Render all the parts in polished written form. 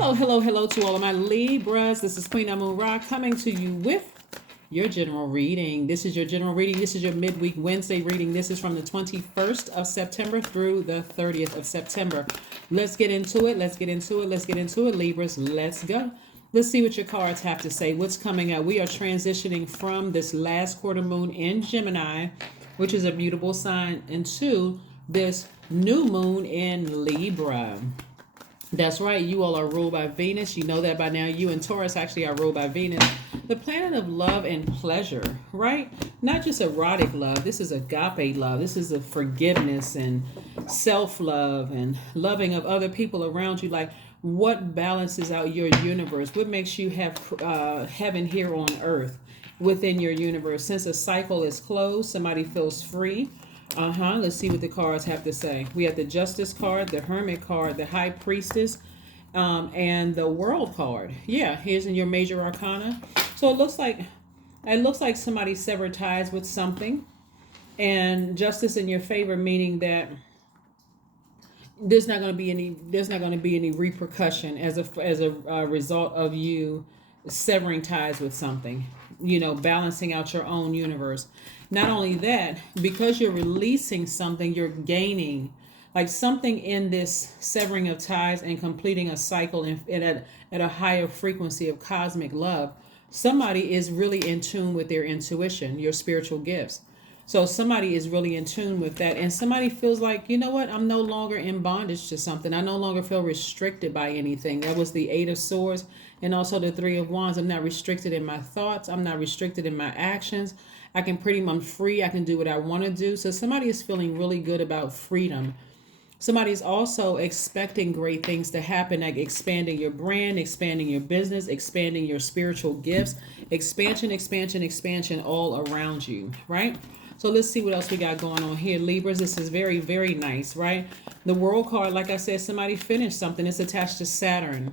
Hello to all of my Libras. This is Queen Amun Ra coming to you with your general reading. This is your general reading. This is your midweek Wednesday reading. This is from the 21st of September through the 30th of September. Let's get into it. Libras. Let's go. Let's see what your cards have to say. What's coming up? We are transitioning from this last quarter moon in Gemini, which is a mutable sign, into this new moon in Libra. That's right. You all are ruled by Venus. You know that by now. You and Taurus actually are ruled by Venus, the planet of love and pleasure, right? Not just erotic love. This is agape love. This is a forgiveness and self-love and loving of other people around you. Like, what balances out your universe? What makes you have heaven here on earth within your universe? Since a cycle is closed, somebody feels free. Let's see what the cards have to say. We have the Justice card, the Hermit card, the High Priestess, and the World card. Yeah, here's in your major arcana. So it looks like somebody severed ties with something, and justice in your favor, meaning that there's not going to be any repercussion as a result of you severing ties with something. Balancing out your own universe. Not only that, because you're releasing something, you're gaining, like, something in this severing of ties and completing a cycle at a higher frequency of cosmic love. Somebody is really in tune with their intuition, your spiritual gifts. So somebody is really in tune with that. And somebody feels like, you know what? I'm no longer in bondage to something. I no longer feel restricted by anything. That was the Eight of Swords and also the Three of Wands. I'm not restricted in my thoughts. I'm not restricted in my actions. I'm free. I can do what I want to do. So somebody is feeling really good about freedom. Somebody's also expecting great things to happen, like expanding your brand, expanding your business, expanding your spiritual gifts, expansion all around you, right? So let's see what else we got going on here. Libras, this is very, very nice, right? The World card, like I said, somebody finished something. It's attached to Saturn.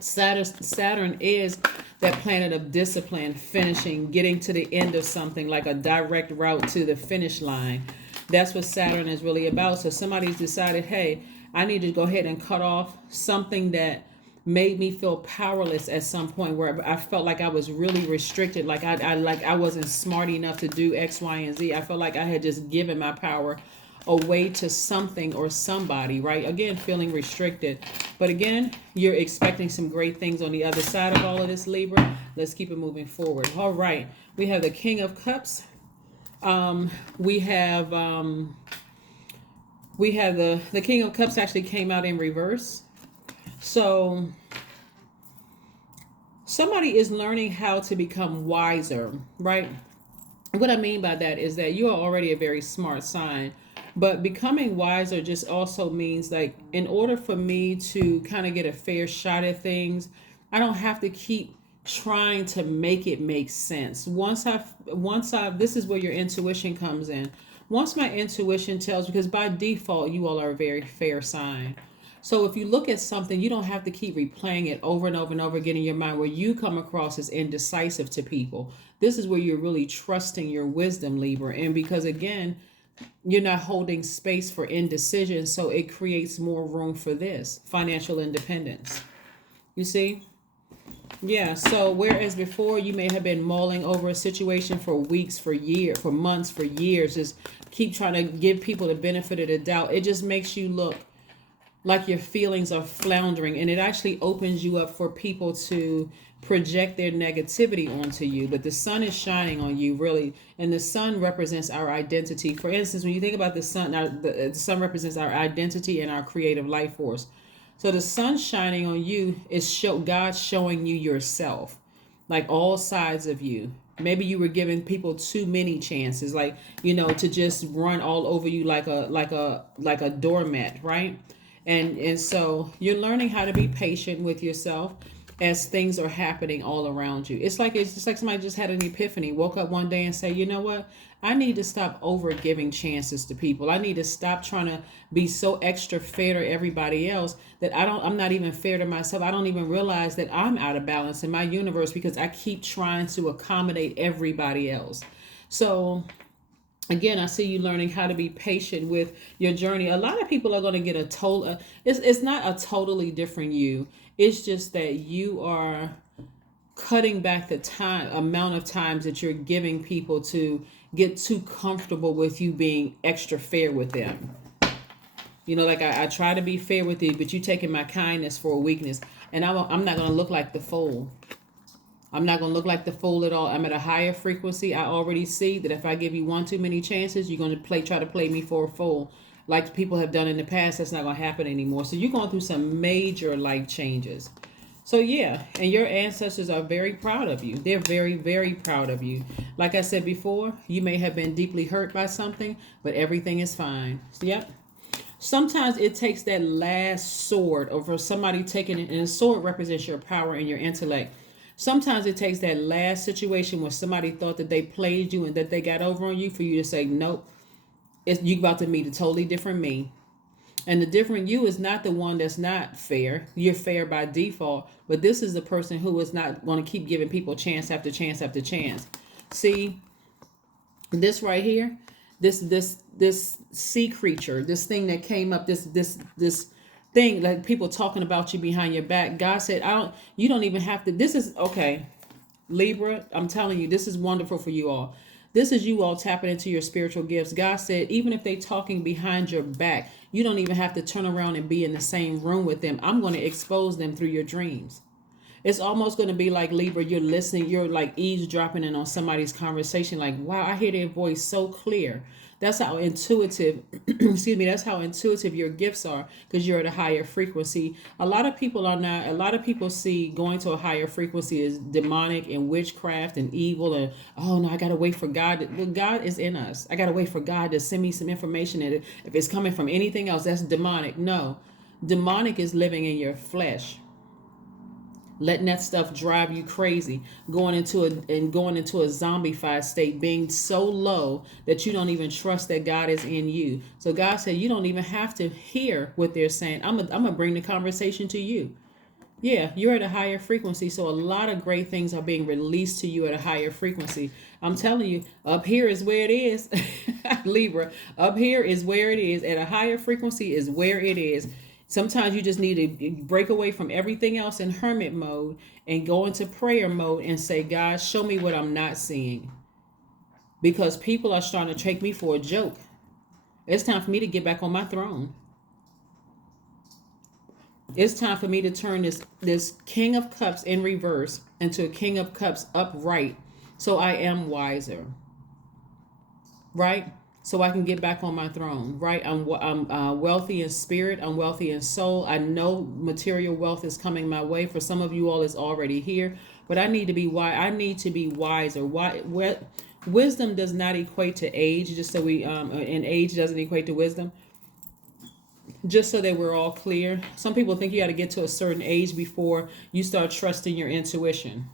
Saturn is that planet of discipline, finishing, getting to the end of something, like a direct route to the finish line. That's what Saturn is really about. So somebody's decided, hey, I need to go ahead and cut off something that made me feel powerless at some point, where I felt like I was really restricted, like I wasn't smart enough to do X, Y, and Z. I felt like I had just given my power away to something or somebody, right? Again, feeling restricted. But again, you're expecting some great things on the other side of all of this, Libra. Let's keep it moving forward. All right. We have the King of Cups. We have the King of Cups actually came out in reverse. So somebody is learning how to become wiser, right? What I mean by that is that you are already a very smart sign, but becoming wiser just also means, like, in order for me to kind of get a fair shot at things, I don't have to keep trying to make it make sense. Once I've, this is where your intuition comes in. Once my intuition tells, because by default, you all are a very fair sign. So if you look at something, you don't have to keep replaying it over and over and over again in your mind, where you come across as indecisive to people. This is where you're really trusting your wisdom, Libra. And because, again, you're not holding space for indecision, so it creates more room for this financial independence. You see? Yeah, so whereas before you may have been mulling over a situation for weeks, for years, for months, for years, just keep trying to give people the benefit of the doubt, it just makes you look like your feelings are floundering, and it actually opens you up for people to project their negativity onto you. But the sun is shining on you, really, and the sun represents our identity. For instance, when you think about the sun, the sun represents our identity and our creative life force. So the sun shining on you is God showing you yourself, like all sides of you. Maybe you were giving people too many chances, like, to just run all over you like a doormat, right? And so you're learning how to be patient with yourself as things are happening all around you. It's just like somebody just had an epiphany, woke up one day and say, you know what? I need to stop over giving chances to people. I need to stop trying to be so extra fair to everybody else that I'm not even fair to myself. I don't even realize that I'm out of balance in my universe because I keep trying to accommodate everybody else. So Again, I see you learning how to be patient with your journey. A lot of people are going to get a total, it's not a totally different you. It's just that you are cutting back the time amount of times that you're giving people to get too comfortable with you being extra fair with them. You know, like I try to be fair with you, but you taking my kindness for a weakness, and I'm not going to look like the fool. I'm not going to look like the fool at all. I'm at a higher frequency. I already see that if I give you one too many chances, you're going to try to play me for a fool, like people have done in the past. That's not going to happen anymore. So you're going through some major life changes. So yeah, and your ancestors are very proud of you. They're very, very proud of you. Like I said before, you may have been deeply hurt by something, but everything is fine. Yep. Sometimes it takes that last sword over somebody taking it, and a sword represents your power and your intellect. Sometimes it takes that last situation where somebody thought that they played you and that they got over on you for you to say, nope, you about to meet a totally different me. And the different you is not the one that's not fair. You're fair by default, but this is the person who is not going to keep giving people chance after chance after chance. See, this right here, this sea creature, this thing that came up, this thing, like people talking about you behind your back. God said, you don't even have to. This is okay, Libra. I'm telling you, this is wonderful for you all. This is you all tapping into your spiritual gifts. God said, even if they talking behind your back, you don't even have to turn around and be in the same room with them. I'm going to expose them through your dreams. It's almost going to be like, Libra, you're listening, you're like eavesdropping in on somebody's conversation. Like, wow, I hear their voice so clear. That's how intuitive, excuse me, that's how intuitive your gifts are, because you're at a higher frequency. A lot of people see going to a higher frequency as demonic and witchcraft and evil. And, oh no, I got to wait for God. God is in us. I got to wait for God to send me some information. And if it's coming from anything else, that's demonic. No, demonic is living in your flesh, letting that stuff drive you crazy, going into a zombified state, being so low that you don't even trust that God is in you. So God said, you don't even have to hear what they're saying. I'm gonna bring the conversation to you. Yeah, you're at a higher frequency, so a lot of great things are being released to you at a higher frequency. I'm telling you, up here is where it is. Libra, up here is where it is. At a higher frequency is where it is. Sometimes you just need to break away from everything else in hermit mode and go into prayer mode and say, God, show me what I'm not seeing. Because people are starting to take me for a joke. It's time for me to get back on my throne. It's time for me to turn this King of Cups in reverse into a King of Cups upright, so I am wiser, right? So I can get back on my throne, right? I'm wealthy in spirit. I'm wealthy in soul. I know material wealth is coming my way. For some of you all, it's already here. But I need to be wise. I need to be wiser. Wisdom does not equate to age. Just so and age doesn't equate to wisdom. Just so that we're all clear. Some people think you got to get to a certain age before you start trusting your intuition.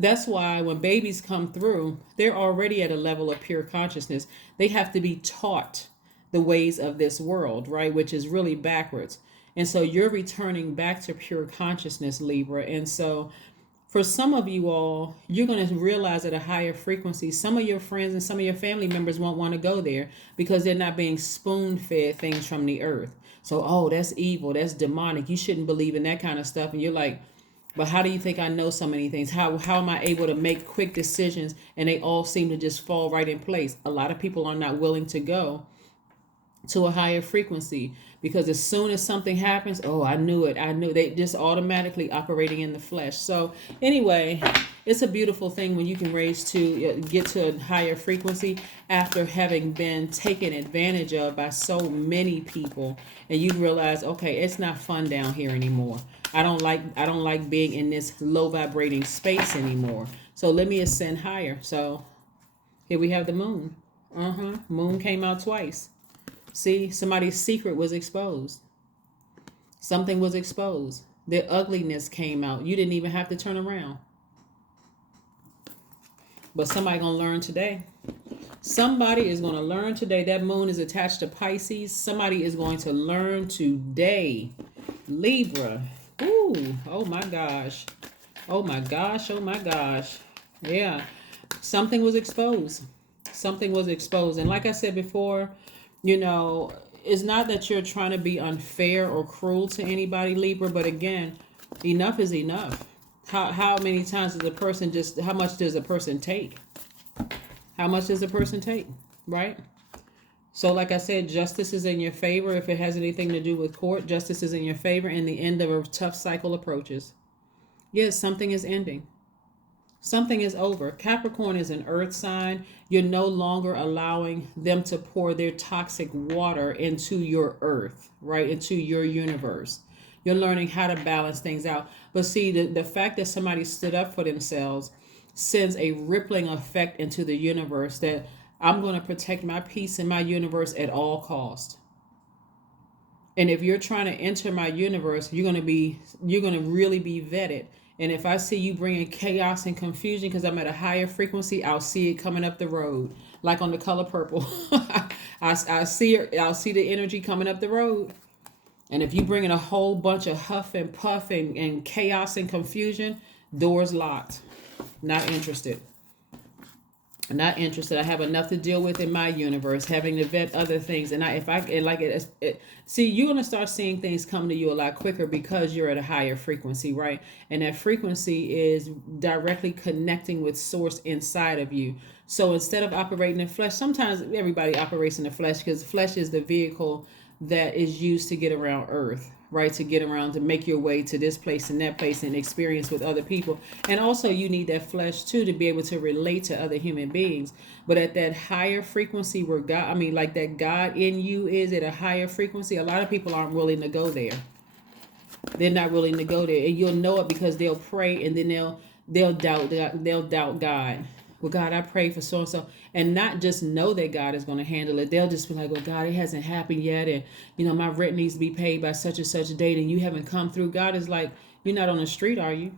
That's why when babies come through, they're already at a level of pure consciousness. They have to be taught the ways of this world, right? Which is really backwards. And so you're returning back to pure consciousness, Libra. And so for some of you all, you're going to realize at a higher frequency, some of your friends and some of your family members won't want to go there because they're not being spoon-fed things from the earth. So, oh, that's evil. That's demonic. You shouldn't believe in that kind of stuff. And you're like, but how do you think I know so many things? How am I able to make quick decisions and they all seem to just fall right in place? A lot of people are not willing to go to a higher frequency because as soon as something happens, oh, I knew it. They just automatically operating in the flesh. So anyway, it's a beautiful thing when you can get to a higher frequency after having been taken advantage of by so many people, and you realize, okay, it's not fun down here anymore. I don't like being in this low vibrating space anymore. So let me ascend higher. So here we have the moon. Moon came out twice. See, somebody's secret was exposed. Something was exposed. Their ugliness came out. You didn't even have to turn around. But somebody gonna learn today. Somebody is gonna learn today. That moon is attached to Pisces. Somebody is going to learn today. Libra. Ooh, oh my gosh. Oh my gosh, oh my gosh. Yeah, something was exposed. Something was exposed. And like I said before, it's not that you're trying to be unfair or cruel to anybody, Libra, but again, enough is enough. How many times does a person how much does a person take? How much does a person take, right? So like I said, justice is in your favor. If it has anything to do with court, justice is in your favor, and the end of a tough cycle approaches. Yes, something is ending. Something is over. Capricorn is an earth sign. You're no longer allowing them to pour their toxic water into your earth, right? Into your universe. You're learning how to balance things out. But see, the fact that somebody stood up for themselves sends a rippling effect into the universe that I'm going to protect my peace in my universe at all cost. And if you're trying to enter my universe, you're going to really be vetted. And if I see you bringing chaos and confusion because I'm at a higher frequency, I'll see it coming up the road, like on The Color Purple. I see it. I'll see the energy coming up the road. And if you bring in a whole bunch of huff and puff and chaos and confusion, doors locked. Not interested. Not interested. I have enough to deal with in my universe, having to vet other things. And see, you're going to start seeing things come to you a lot quicker because you're at a higher frequency, right? And that frequency is directly connecting with source inside of you. So instead of operating in flesh, sometimes everybody operates in the flesh because flesh is the vehicle that is used to get around earth, right? To get around, to make your way to this place and that place and experience with other people. And also you need that flesh too to be able to relate to other human beings. But at that higher frequency where like that God in you is at a higher frequency, a lot of people aren't willing to go there. They're not willing to go there. And you'll know it because they'll pray and then they'll doubt God. Well, God, I pray for so and so, and not just know that God is going to handle it. They'll just be like, well, God, it hasn't happened yet, and my rent needs to be paid by such and such a date, and you haven't come through. God is like, you're not on the street, are you?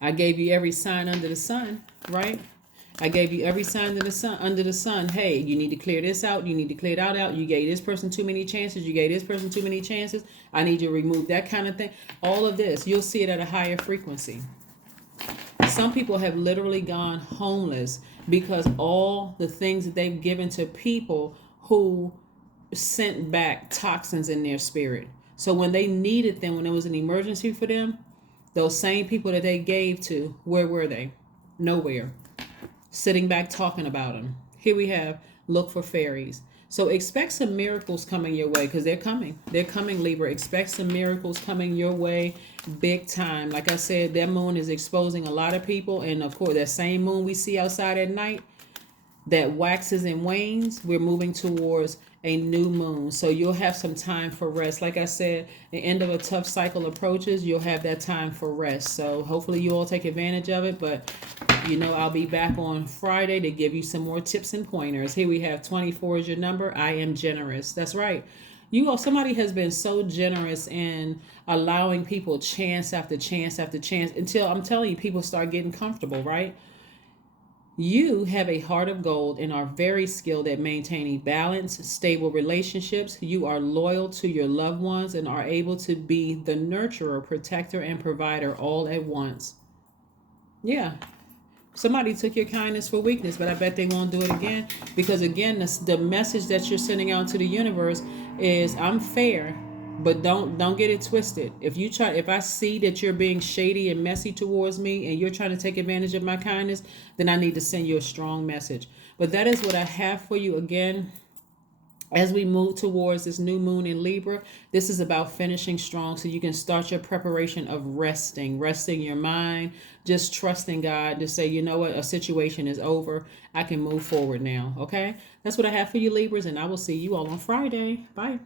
I gave you every sign under the sun, right? I gave you every sign under the sun. Hey, you need to clear this out. You need to clear that out. You gave this person too many chances. You gave this person too many chances. I need you to remove that kind of thing. All of this, you'll see it at a higher frequency. Some people have literally gone homeless because all the things that they've given to people who sent back toxins in their spirit. So when they needed them, when there was an emergency for them, those same people that they gave to, where were they? Nowhere. Sitting back talking about them. Here we have, look for fairies. So expect some miracles coming your way because they're coming. They're coming, Libra. Expect some miracles coming your way big time. Like I said, that moon is exposing a lot of people. And of course, that same moon we see outside at night that waxes and wanes, we're moving towards a new moon. So you'll have some time for rest. Like I said, the end of a tough cycle approaches, you'll have that time for rest. So hopefully you all take advantage of it. But I'll be back on Friday to give you some more tips and pointers. Here we have 24 is your number. I am generous. That's right. Somebody has been so generous in allowing people chance after chance after chance until, I'm telling you, people start getting comfortable, right? You have a heart of gold and are very skilled at maintaining balance, stable relationships. You are loyal to your loved ones and are able to be the nurturer, protector, and provider all at once. Yeah. Somebody took your kindness for weakness, but I bet they won't do it again. Because again, the message that you're sending out to the universe is, I'm fair, but don't get it twisted. If I see that you're being shady and messy towards me and you're trying to take advantage of my kindness, then I need to send you a strong message. But that is what I have for you again. As we move towards this new moon in Libra, this is about finishing strong so you can start your preparation of resting your mind, just trusting God to say, you know what, a situation is over. I can move forward now. Okay. That's what I have for you, Libras, and I will see you all on Friday. Bye.